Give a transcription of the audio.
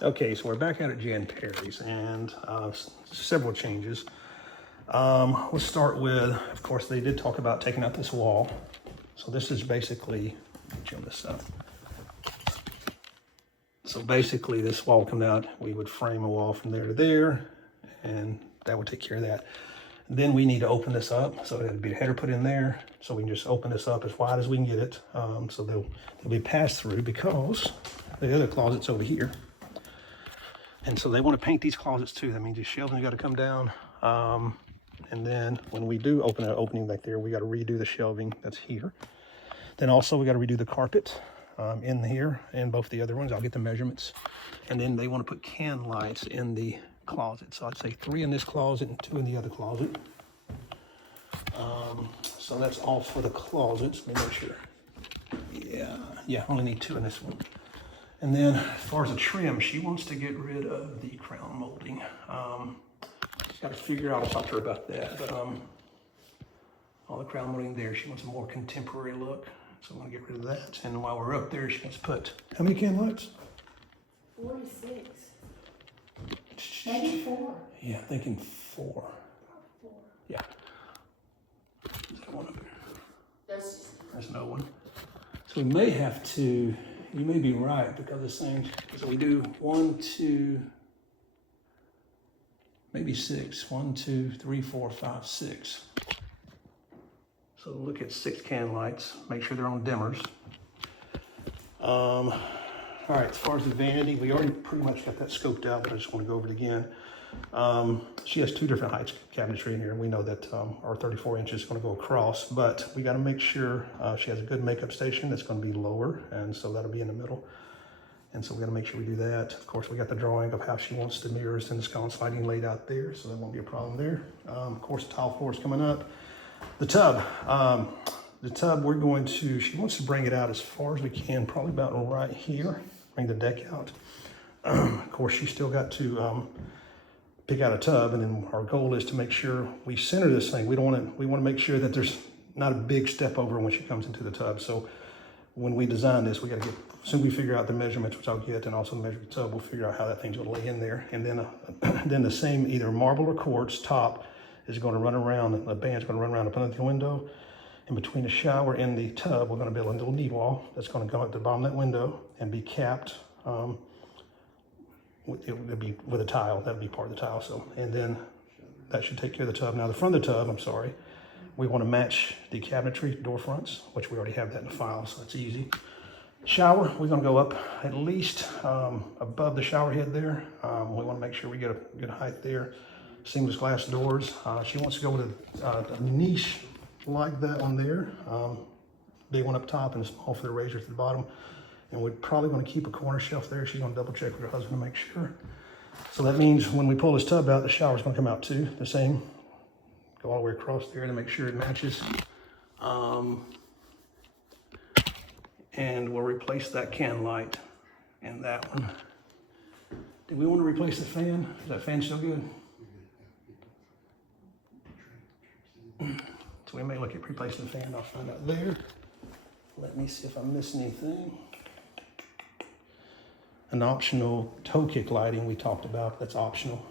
Okay, so we're back out at Jan Perry's and several changes. Let's start with, of course, they did talk about taking out this wall. So this is basically, jump this up. So basically this wall come out, we would frame a wall from there to there, and that would take care of that. Then we need to open this up. So there'd be a header put in there. So we can just open this up as wide as we can get it. So there'll be pass through because the other closet's over here. And so they want to paint these closets too. That means the shelving got to come down. And then when we do open an opening like there, we got to redo the shelving that's here. Then also we got to redo the carpet in here and both the other ones. I'll get the measurements. And then they want to put can lights in the closet. So I'd say 3 in this closet and 2 in the other closet. So that's all for the closets. Let me make sure. Yeah, only need 2 in this one. And then as far as the trim, she wants to get rid of the crown molding. She's got to figure out, I'll talk to her about that, but all the crown molding there, she wants a more contemporary look. So I'm gonna get rid of that. And while we're up there, she wants to put, how many can lights? 46. Maybe 4. Yeah, I'm thinking 4. 4. Yeah. Is that one up there? That's no one. So we may have to, you may be right because it's saying, so we do 1, 2, maybe 6. 1, 2, 3, 4, 5, 6. So look at 6 can lights, make sure they're on dimmers. All right, as far as the vanity, we already pretty much got that scoped out, but I just want to go over it again. She has 2 different heights cabinetry in here, and we know that our 34 inches is going to go across, but we got to make sure she has a good makeup station that's going to be lower, and so that'll be in the middle. And so we got to make sure we do that. Of course, we got the drawing of how she wants the mirrors and the sconce lighting laid out there, so that won't be a problem there. Of course, the tile floor is coming up. The tub, we're going to, she wants to bring it out as far as we can, probably about right here, bring the deck out. Of course, she's still got to pick out a tub, and then our goal is to make sure we center this thing. We want to make sure that there's not a big step over when she comes into the tub. So when we design this, we got to get, as soon as we figure out the measurements, which I'll get, and also measure the tub, we'll figure out how that thing's going to lay in there. And then, then the same either marble or quartz top is going to run around, the band's going to run around up under the window. In between the shower and the tub, we're going to build a little knee wall that's going to go at the bottom of that window and be capped. It'll be with a tile. That'll be part of the tile. So, and then that should take care of the tub. Now the front of the tub, I'm sorry, we want to match the cabinetry door fronts, which we already have that in the file, so that's easy. Shower, we're going to go up at least above the shower head there. We want to make sure we get a good height there. Seamless glass doors. She wants to go with a niche like that one there. Big one up top and a small for the razor at the bottom. And we're probably going to keep a corner shelf there. She's going to double check with her husband to make sure. So that means when we pull this tub out, the shower's going to come out too. The same. Go all the way across there to make sure it matches. And we'll replace that can light and that one. Do we want to replace the fan? Is that fan still good? So we may look at replacing the fan. I'll find out there. Let me see if I'm missing anything. An optional toe kick lighting we talked about. That's optional.